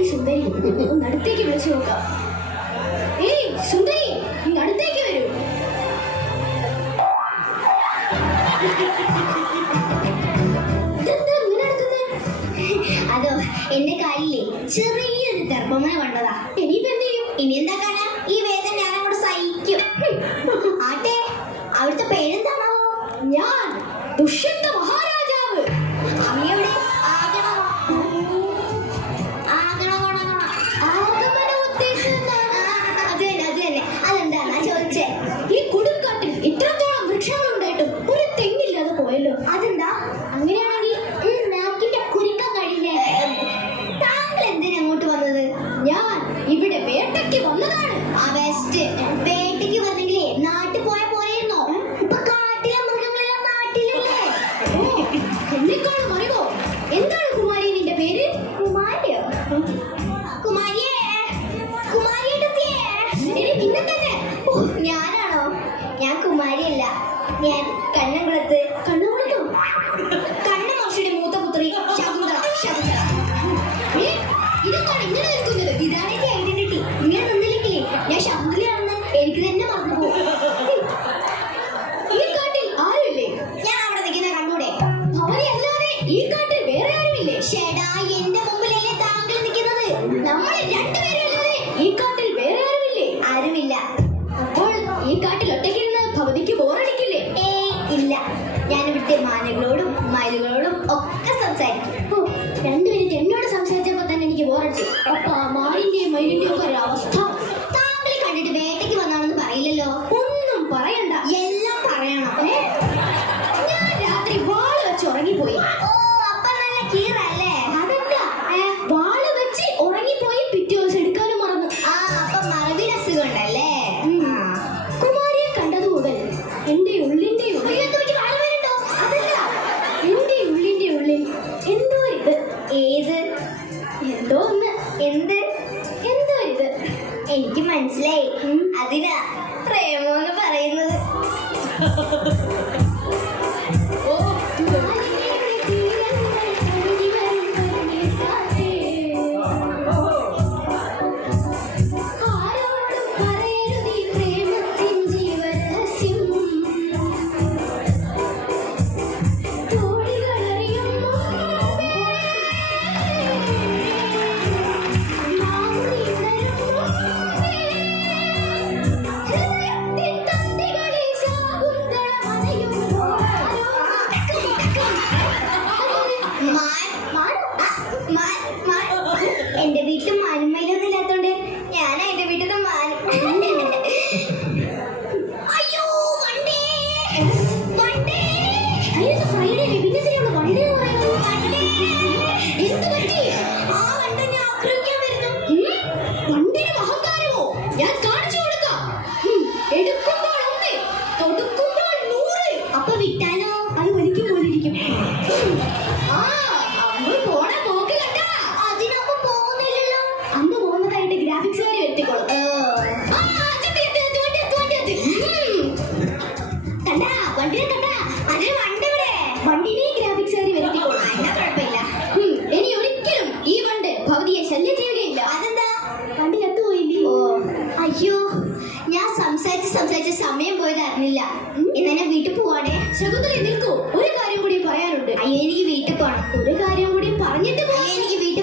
ഈ സുന്ദരി? ഒന്ന് അടുത്തേക്ക് വിളിച്ചു നോക്കാം. ഏയ് സുന്ദരി, ഇങ്ങ് അടുത്തേക്ക് വരൂ. അതോ എന്റെ കാലിലെ ചെറിയൊരു ഗർഭമന കണ്ടതാ. ഇനിയിപ്പോ എന്ത് ചെയ്യും? ഇനി എന്താ കാണാ, ഈ വേദന ഞാൻ അങ്ങോട്ട് സഹിക്കും. ആട്ടെ, അവിടുത്തെ പേരെന്താണോ? ഞാൻ ദുഷ്യന്ത മഹാരാജാവ്. അങ്ങയുടെ ആഗമനം അത് തന്നെ. അതെന്താണാ ചോദിച്ചേ? ഈ കൊടുങ്കാട്ടിൽ ഇത്രത്തോളം വൃക്ഷങ്ങൾ ഉണ്ടായിട്ടും ഒരു തെങ്ങില്ലാതെ പോയല്ലോ. അതെന്താ? അങ്ങനെയാണെങ്കിൽ നാക്കിന്റെ കുരുക്കം കഴിയില്ലേ? താങ്കൾ എന്തിനാ അങ്ങോട്ട് വന്നത്? ഞാൻ ഇവിടെ വേട്ടയ്ക്ക് വന്നതാണ്. ആ ബെസ്റ്റ്. വേട്ടയ്ക്ക് വന്നെങ്കിലേ നാട്ടിൽ പോയ പോലെയിരുന്നോ? ഇപ്പൊ കാട്ടിലെ മൃഗങ്ങളെല്ലാം നാട്ടിലല്ലേ? ഓ, എന്നെക്കാളും അറിവോ? എന്താണ് കുമാരി നിന്റെ പേര്? കുമാരിയോ? കുമാരിയേ, കുമാരിയെടുത്തിയേ. എടി, നിന്നെ തന്നെ. ഓ, ഞാനാണോ? ഞാൻ കുമാരിയല്ല, ഞാൻ കണ്ണംകുളത്ത്. കണ്ണുകൊടുത്തു. കണ്ണമോഷിയുടെ മൂത്ത പുത്രി ശകുന്തള. ഇതെന്താണ് ഇങ്ങനെ നിൽക്കുന്നത്? ഇതാണ് എന്റെ ഐഡന്റിറ്റി. ഇങ്ങനെ നിന്നില്ലെങ്കിലേ ഞാൻ ശകുന്തളയാണെന്ന് എനിക്ക് തന്നെ മറന്നു പോകും. ഈ കാട്ടിൽ ആരുമില്ലേ? ഞാൻ അവിടെ നിൽക്കുന്ന കണ്ടൂടെ? ഭവനി അല്ലാതെ ഈ കാട്ടിൽ വേറെ ആരുമില്ലേ? ഷേടാ, എന്റെ മുമ്പിലല്ലേ താങ്കൾ നിൽക്കുന്നത്? നമ്മൾ രണ്ടുപേരും അല്ലാതെ ഈ കാട്ടിൽ വേറെ ആരുമില്ലേ? ആരുമില്ല. അപ്പോൾ ഈ കാട്ടിൽ ഒറ്റയ്ക്കിരുന്ന് ഭവതിക്ക് ബോറടിക്കില്ലേ? ഏയ് ഇല്ല, ഞാൻ ഇവിടുത്തെ മാനുകളോടും മയിലുകളോടും ഒക്കെ സംസാരിക്കും. ഓ, 2 മിനിറ്റ് എന്നോട് സംസാരിച്ചപ്പോ തന്നെ എനിക്ക് ബോറടിച്ചു. അപ്പൊ ആ മാനിന്റെയും മയിലിന്റെയും ഒക്കെ ഒരു അവസ്ഥ. താങ്കളെ കണ്ടിട്ട് വേട്ടയ്ക്ക് വന്നാണെന്ന് പറയില്ലല്ലോ. ഒന്നും പറയണ്ട. എല്ലാം പറയണം. ഞാൻ രാത്രി വാള് വെച്ച് ഉറങ്ങിപ്പോയി. ഓ, അപ്പൊ നല്ല കീറല്ലേ? അതല്ല, വാള് വെച്ച് ഉറങ്ങിപ്പോയി. പിറ്റേ ദിവസം എടുക്കാനും മറന്നു. ആ, അപ്പൊ മറവിയുടെ അസുഖം ഉണ്ടല്ലേ? കുമാരിയെ കണ്ടത് മുതൽ എന്റെ ഉള്ളിന്റെ ഉള്ളിൽ അതല്ല, എന്റെ ഉള്ളിന്റെ ഉള്ളിൽ എന്തോ ഇത്. ഏത്? എന്തോ ഒന്ന്. എന്ത്? എന്തോ ഇത്. എനിക്ക് മനസ്സിലായി. അതിനാ പ്രേമോന്ന് പറയുന്നത്. ഓ, മാലിന്യയുടെ തീരങ്ങൾ കഴുകി വരും കണ്ണീർക്കാറ്റേ. ആരോടും പറയരുതീ പ്രേമത്തിൻ ജീവരഹസ്യം. തോണികളറിയും മുമ്പേ നാം നീന്തലും മുമ്പേ ഹൃദയത്തിൻ തന്തികളിൽ ശാകുന്തള മനയുമ്പോൾ എന്റെ വീട്ടിൽ മാനുമയിലൊന്നും ഇല്ലാത്തോണ്ട് ഞാനാ എന്റെ വീട്ടിൽ മാൻ. അയ്യോ, വണ്ടേ വണ്ടേ. അതിന്റെ സൈഡിൽ വിഭിന്നതയുള്ള വണ്ടി എന്ന് പറയുന്നത്. വണ്ടേ. എന്ത് പറ്റി? ആ വണ്ട എന്നെ ആക്രമിക്കാൻ വരുന്നു. വണ്ടിന് അഹങ്കാരമോ? ഞാൻ കാണിച്ചു കൊടുക്കാം. എടുക്കുമ്പോൾ 1, തൊടുക്കുമ്പോൾ 100. അപ്പൊ വിട്ടാലോ? അത് വലിക്കും പോലിരിക്കും. ആ, അമ്മ പോണ പോക്ക് കണ്ടാ? അതിനൊപ്പം പോകുന്നില്ലല്ലോ. അമ്മ പോകുന്നതായിട്ട് ഗ്രാഫിക്സുകാർ എത്തിക്കോളും. ആ, എത്തി, എത്തി, എത്തി, വണ്ടി എത്തി, വണ്ടി എത്തി. കണ്ടാ, വണ്ടിയെ കണ്ടാ? അതിന് വണ്ടി ഇവിടെ. വണ്ടിനെ ഗ്രാഫിക്സുകാർ വരുത്തിക്കോളും. എന്നാ കുഴപ്പമില്ല. ഇനി ഒരിക്കലും ഈ വണ്ട് ഭവതിയെ ശല്യം ചെയ്യുകയില്ല. അതെന്താ? വണ്ടി എത്തുപോയില്ലേ? ഓ, അയ്യോ, ഞാൻ സംസാരിച്ച് സമയം പോയത് അറിഞ്ഞില്ല. എന്നാ ഞാൻ വീട്ടിൽ പോവാണേ. ശകുന്തള നിൽക്കൂ, ഒരു കാര്യം കൂടി പറയാനുണ്ട്. അയ്യോ, എനിക്ക് വീട്ടിൽ പോണം. ഒരു കാര്യം കൂടി പറഞ്ഞിട്ട് പോ. അയ്യോ, എനിക്ക് വീട്ടിൽ